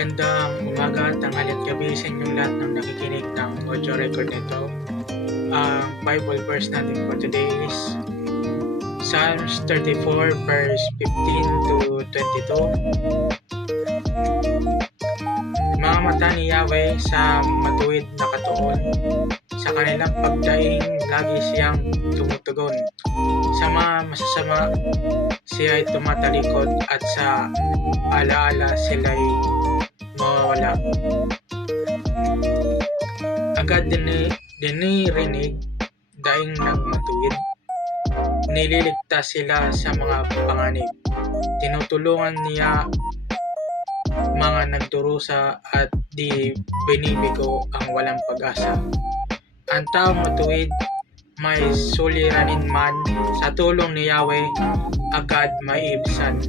Magandang umaga, tanghali at gabi sa inyong lahat ng nakikinig ng audio record nito. Ang Bible verse natin for today is Psalms 34 verse 15 to 22. Mga mata ni Yahweh sa matuwid na katuon, sa kanilang pagdaing lagi siyang tumutugon. Sa mga masasama siya ay tumatalikod at sa alaala sila'y mawawala. Agad dinirinig daing ng matuwid, nililigtas sila sa mga panganib. Tinutulungan niya mga nagdurusa at di binibigo ang walang pag-asa. Ang taong matuwid may suliranin man, sa tulong ni Yahweh agad maiibsan.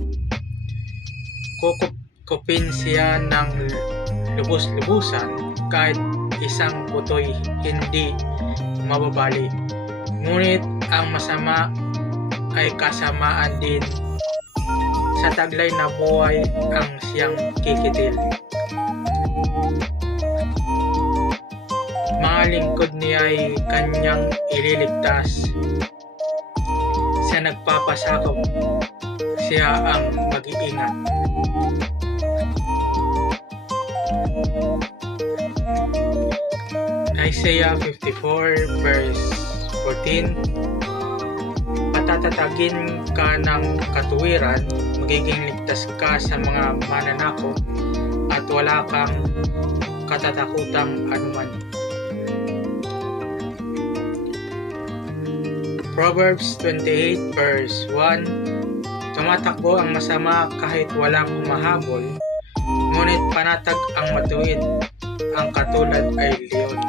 Kukupin siya ng lubos-lubusan, kahit isang butoy hindi mababali. Ngunit ang masama ay kasamaan din, sa taglay na buhay ang siyang kikitil. Mga lingkod niya ay kanyang ililigtas. Sa nagpapasakop siya ang mag-iingat. Isaiah 54 verse 14. Patatatagin ka ng katuwiran, magiging ligtas ka sa mga mananakop at wala kang katatakutang anuman. Proverbs 28 verse 1. Tumatakbo ang masama kahit walang humahabol, ngunit panatag ang matuwid, ang katulad ay leon.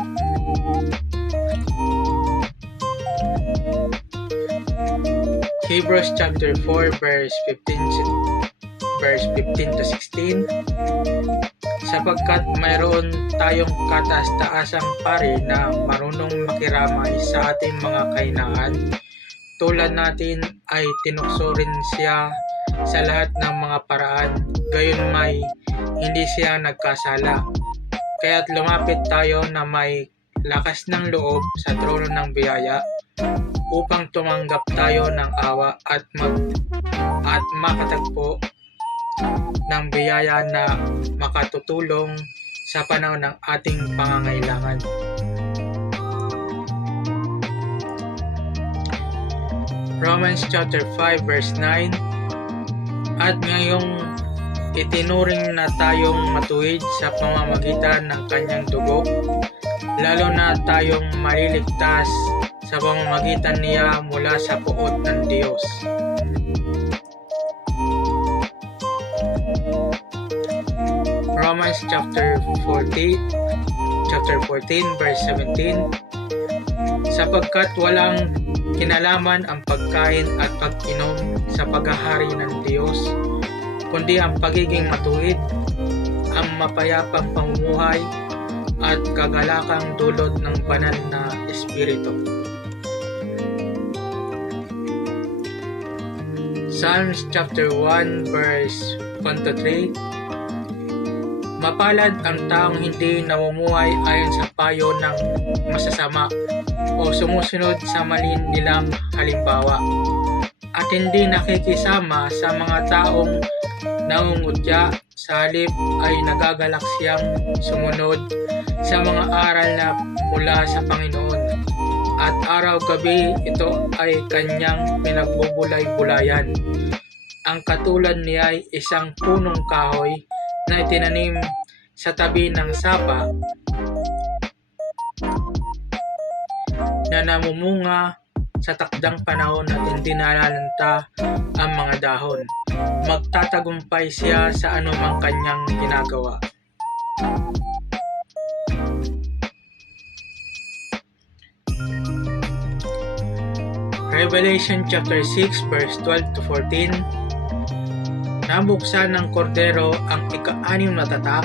Hebrews chapter 4 verse 15 to 16. Sapagkat mayroon tayong kataas-taasang pari na marunong makiramay sa ating mga kahinaan, tulad natin ay tinukso rin siya sa lahat ng mga paraan, gayunmay hindi siya nagkasala. Kaya't lumapit tayo na may lakas ng loob sa trono ng biyaya, upang tumanggap tayo ng awa at makatagpo ng biyaya na makatutulong sa panahon ng ating pangangailangan. Romans chapter 5 verse 9. At ngayong itinuring na tayong matuwid sa pamamagitan ng kanyang dugo, lalo na tayong maliligtas sa pamamagitan niya mula sa puot ng Diyos. Romans chapter 14 verse 17. Sapagkat walang kinalaman ang pagkain at pag-inom sa paghahari ng Diyos, kundi ang pagiging matuwid, ang mapayapang pamumuhay at kagalakang dulot ng banal na Espiritu. Psalms chapter 1 verse 1 to 3. Mapalad ang taong hindi namumuhay ayon sa payo ng masasama o sumusunod sa mali nilang halimbawa, at hindi nakikisama sa mga taong nangungutya, sa halip ay nagagalak siyang sumunod sa mga aral na mula sa Panginoon, at araw-gabi ito ay kanyang pinagbubulay-bulayan. Ang katulad niya ay isang punong kahoy na itinanim sa tabi ng sapa, na namumunga sa takdang panahon at hindi nalalanta ang mga dahon. Magtatagumpay siya sa anumang kanyang ginagawa. Revelation chapter 6 verse 12 to 14. Nabuksan ng kordero ang ika-6 na tatak.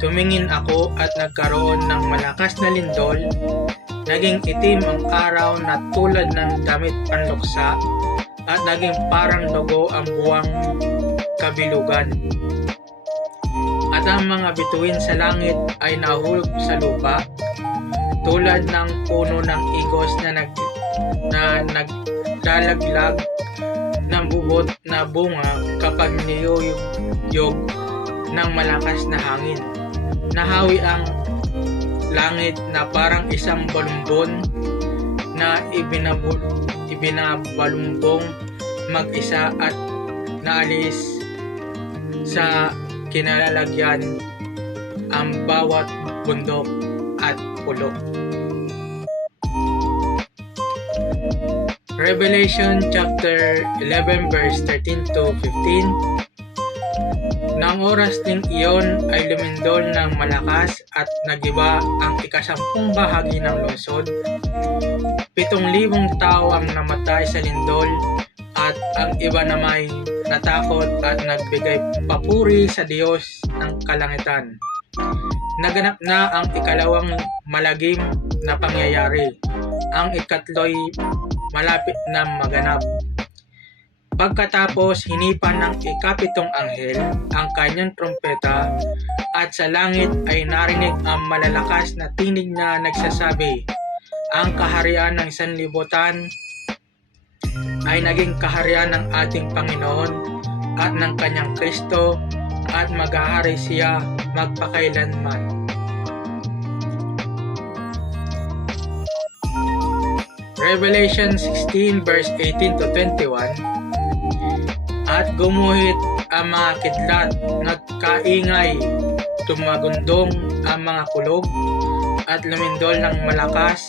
Tumingin ako at nagkaroon ng malakas na lindol. Naging itim ang araw na tulad ng damit panluksa, at naging parang dugo ang buwang kabilugan. At ang mga bituin sa langit ay nahulog sa lupa, tulad ng puno ng igos na naglalaglag ng bubot na bunga kapag niyuyog ng malakas na hangin. Nahawi ang langit na parang isang balumbon na ibinabalumbong mag-isa at naalis sa kinalalagyan ang bawat bundok at pulo. Revelation chapter 11 verse 13 to 15. Nang oras ding iyon ay lumindol ng malakas at nagiba ang ika-10 bahagi ng lungsod. 7,000 tao ang namatay sa lindol at ang iba namay natakot at nagbigay papuri sa Diyos ng kalangitan. Naganap na ang ikalawang malagim na pangyayari. Ang ikatlo'y malapit na maganap. Pagkatapos hinipan ng ikapitong anghel ang kanyang trompeta at sa langit ay narinig ang malalakas na tinig na nagsasabi, ang kaharian ng sanlibutan ay naging kaharian ng ating Panginoon at ng kanyang Kristo at maghahari siya magpakailanman. Revelation 16 verse 18 to 21. At gumuhit ang mga kidlat, nagkaingay, tumagundong ang mga kulog at lumindol ng malakas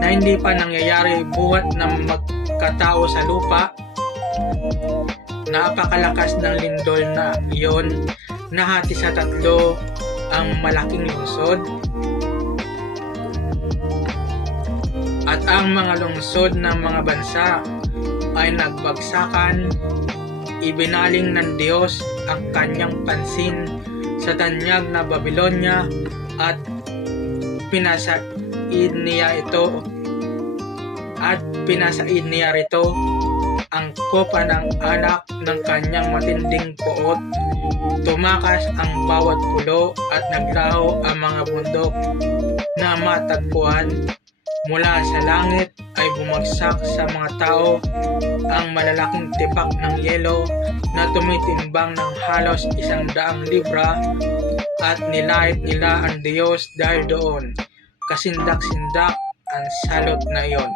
na hindi pa nangyayari buhat ng magkatao sa lupa. Napakalakas ng lindol na iyon, nahati sa 3 ang malaking lungsod. At ang mga lungsod ng mga bansa ay nagbagsakan. Ibinaling ng Diyos ang kanyang pansin sa tanyag na Babilonya at pinasaid niya rito ang kopa ng anak ng kanyang matinding poot. Tumakas ang bawat pulo at naglaho ang mga bundok na matagpuan. Mula sa langit ay bumagsak sa mga tao ang malalaking tipak ng yelo na tumitimbang ng halos 100 libra at nilait nila ang Diyos dahil doon. Kasindak-sindak ang salot na iyon.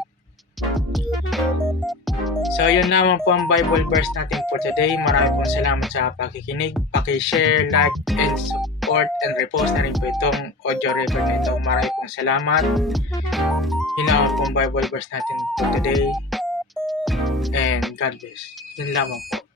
So yun naman po ang Bible verse natin for today. Maraming pong salamat sa pakikinig. Paki-share, like, and support and repost na rin po itong audio record na ito. Maraming pong salamat. Yun naman po ang Bible verse natin for today. And God bless. Yun lamang po.